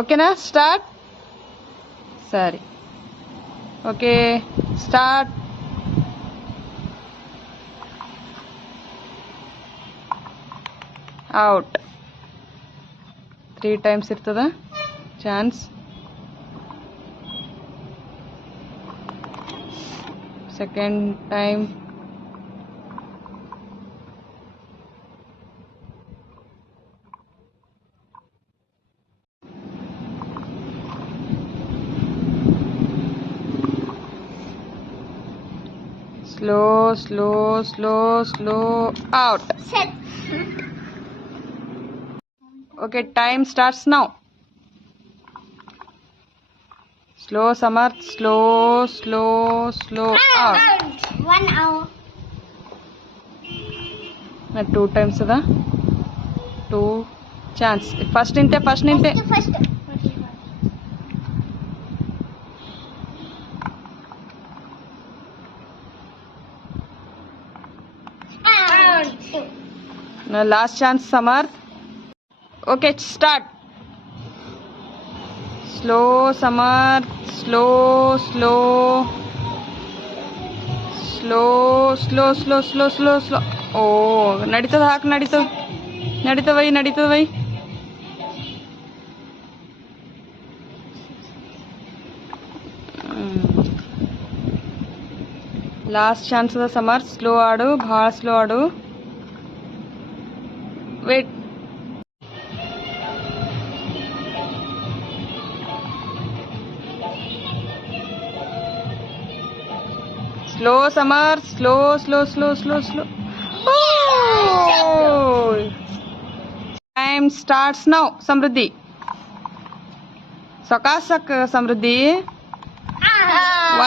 ಓಕೆನಾ? ಸ್ಟಾರ್ಟ್. ಸರಿ, okay, start. Out. 3 times ಇರ್ತದ chance. Second time. Slow. Out. Set. Okay, time starts now. Slow, Samarth. Slow. Out. 1 hour. 2 times ada. 2 chance. First ninte. First. Now last chance, Samarth. Okay, start. Slow, Samarth. Slow. Oh, ನಡೀತದ ಹಾಕ್, ನಡೀತವೈ. Last chance ಅದ Samar. Slow ಆಡು, ಭಾಳ slow ಆಡು. Wait. Slow Samar, slow. Time starts now. Samruddhi, ಸಕಾಸಕ್ Samruddhi.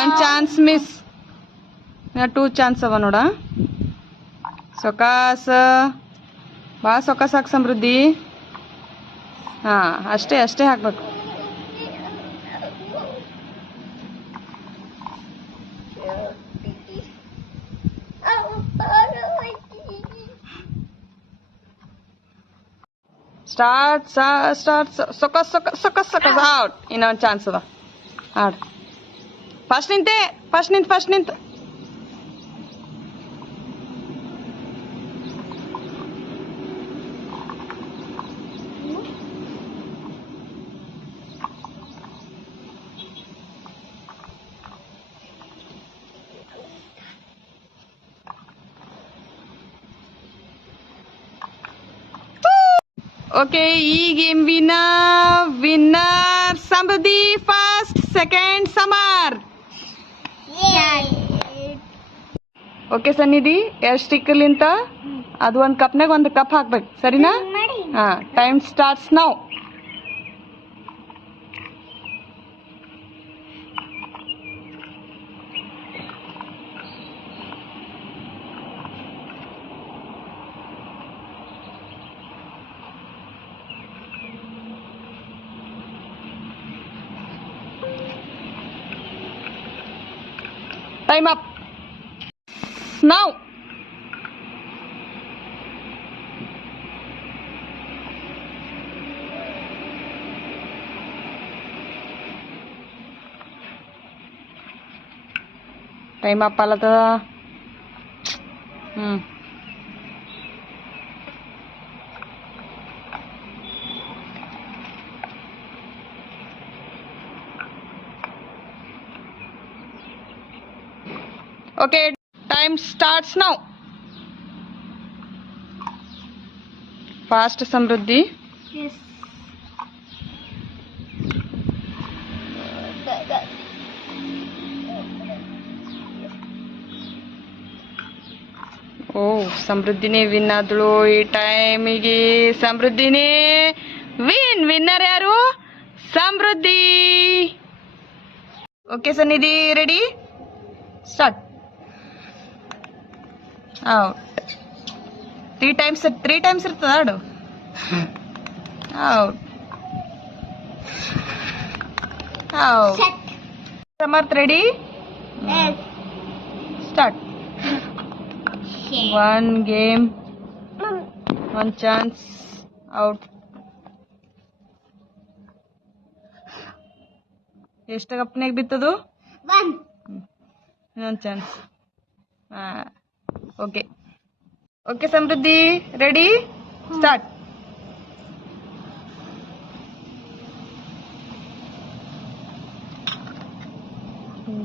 1 chance miss. 2 chance ಅವ ನೋಡ. ಸೊಕಾಸ, ಭಾಳ ಸೊಕಾಸ ಹಾಕಿ ಸಮೃದ್ಧಿ. ಹಾಂ, ಅಷ್ಟೇ ಹಾಕ್ಬೇಕು. ಸ್ಟಾರ್ಟ್. ಸೊಕಾಸ್. ಔಟ್. ಇನ್ನೊಂದು ಚಾನ್ಸ್ ಅದ. ಆಡ್. ಫಸ್ಟ್ ನಿಂತ. ಓಕೆ, ಈ game winner Samruddhi. First, second Samar. Okay Sannidhi, 2 ಸ್ಟಿಕ್ಕರ್ಲಿಂತ ಅದು ಒಂದು ಕಪ್ನಾಗ ಒಂದು ಕಪ್ ಹಾಕ್ಬೇಕು, ಸರಿನಾ? ಹಾಂ, time starts now. Time up. Now. Time up alatda. Okay, time starts now. Fast, Samruddhi. Yes. Oh, ಸಮೃದ್ಧಿನೇ ವಿನ್ ಆದಳು ಈ ಟೈಮಿಗೆ. ಸಮೃದ್ಧಿನೇ ವಿನ್ನರ್ ಯಾರು? Samruddhi. Okay Sannidhi, ready? Start. Out. 3 times ಇರ್ತದ ಆಡು. Out. Samartha, ready? Start. 1 game, 1 chance. Out. ಎಷ್ಟು ಕಪ್ನಾಗ ಬಿತ್ತದು? 1. ಇನ್ನೊಂದು ಚಾನ್ಸ್. ಓಕೆ ಓಕೆ ಸಮೃದ್ಧಿ, ರೆಡಿ, ಸ್ಟಾರ್ಟ್.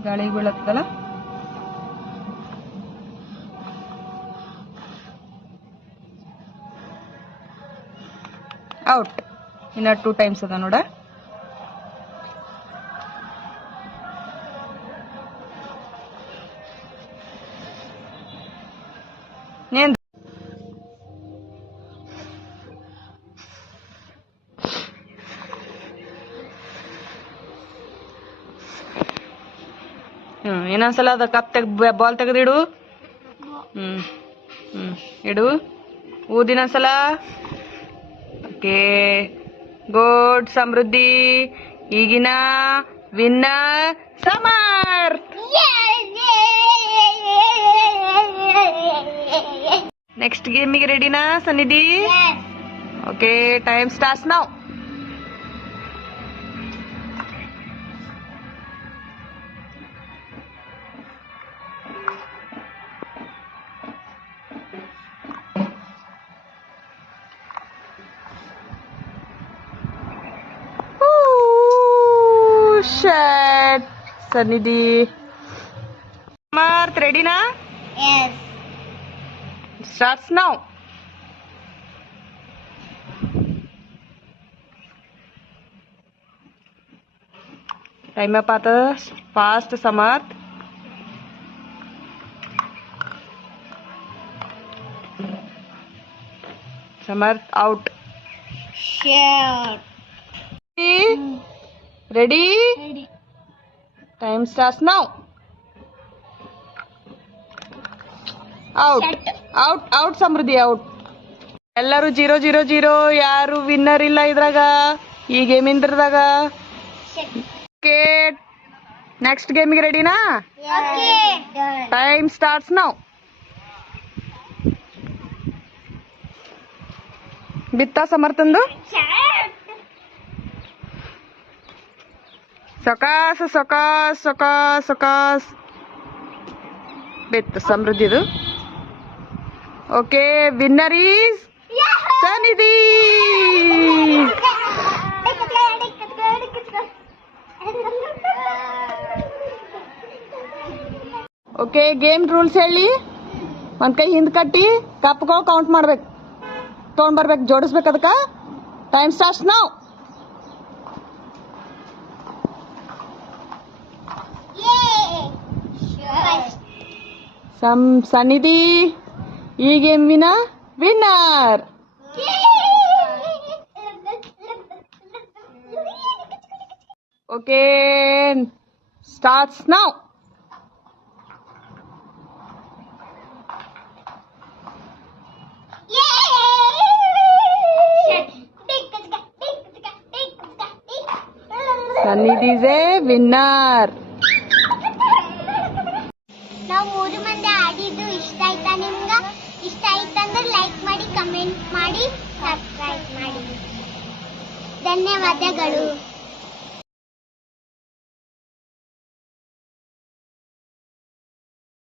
ಗಾಳಿ ಬೀಳತ್ತಲ್ಲ. ಔಟ್. ಇನ್ನ 2 ಟೈಮ್ಸ್ ಅದ ನೋಡ. ಏನ್ ಇನ್ನೊಂದ್ಸಲ ಅದ ಕಪ್ ಬಾಲ್ ತೆಗೆದಿಡು. ಇಡು. ಊದಿನೊಂದ್ಸಲ. Okay good Samruddhi. ಈಗಿನ ವಿನ್ನರ್ ಸಮರ್. ನೆಕ್ಸ್ಟ್ ಗೇಮಿಗೆ ರೆಡಿನಾ Sannidhi? Okay time starts now. Shit. Sanidhi. Marth, ready na? Yes. Starts now. Time up आता fast Samarth. Samarth out. Sure. Ready? Ready. Time starts now. Out. Shut. Out. Out ಸಮೃದ್ಧಿ out. ಎಲ್ಲರೂ 0-0-0. ಯಾರು winner ಇಲ್ಲ ಇದ್ರಾಗ ಈ ಗೇಮಿಂದ್ರದಾಗ. Okay next ಗೇಮಿಗೆ ರೆಡಿನಾ? Time starts now. ಬಿತ್ತಾ ಸಮರ್ಥಂದು? ಸೊಕಾಸ್ ಸೊಕಾಸ್ ಸೊಕಾಸ್ ಸೊಕಾಸ್ ಬಿತ್ತು ಸಮೃದ್ಧಿದು. ಓಕೆ ವಿನ್ನರ್ ಈಸ್ ಸನ್ನಿಧಿ. ಓಕೆ ಗೇಮ್ ರೂಲ್ಸ್ ಹೇಳಿ. ಒಂದ್ ಕೈ ಹಿಂದ್ ಕಟ್ಟಿ ಕಪ್ಗಳು ಕೌಂಟ್ ಮಾಡ್ಬೇಕು, ತಗೊಂಡ್ ಬರ್ಬೇಕು, ಜೋಡಿಸ್ಬೇಕು. ಅದಕ್ಕೆ ಟೈಮ್ ಸ್ಟಾರ್ಟ್ಸ್ ನಾವು. ಸನ್ನಿಧಿ ಈ ಗೇಮಿನ winner. Okay starts now. Sanidhi is a winner. ನಾವು 3 ಮಂದಿ ಆಡಿದ್ದು ಇಷ್ಟ ಆಯ್ತಾ ನಿಮ್ಗ? ಇಷ್ಟ ಆಯ್ತಂದ್ರೆ ಲೈಕ್ ಮಾಡಿ, ಕಮೆಂಟ್ ಮಾಡಿ, ಸಬ್ಸ್ಕ್ರೈಬ್ ಮಾಡಿ. ಧನ್ಯವಾದಗಳು.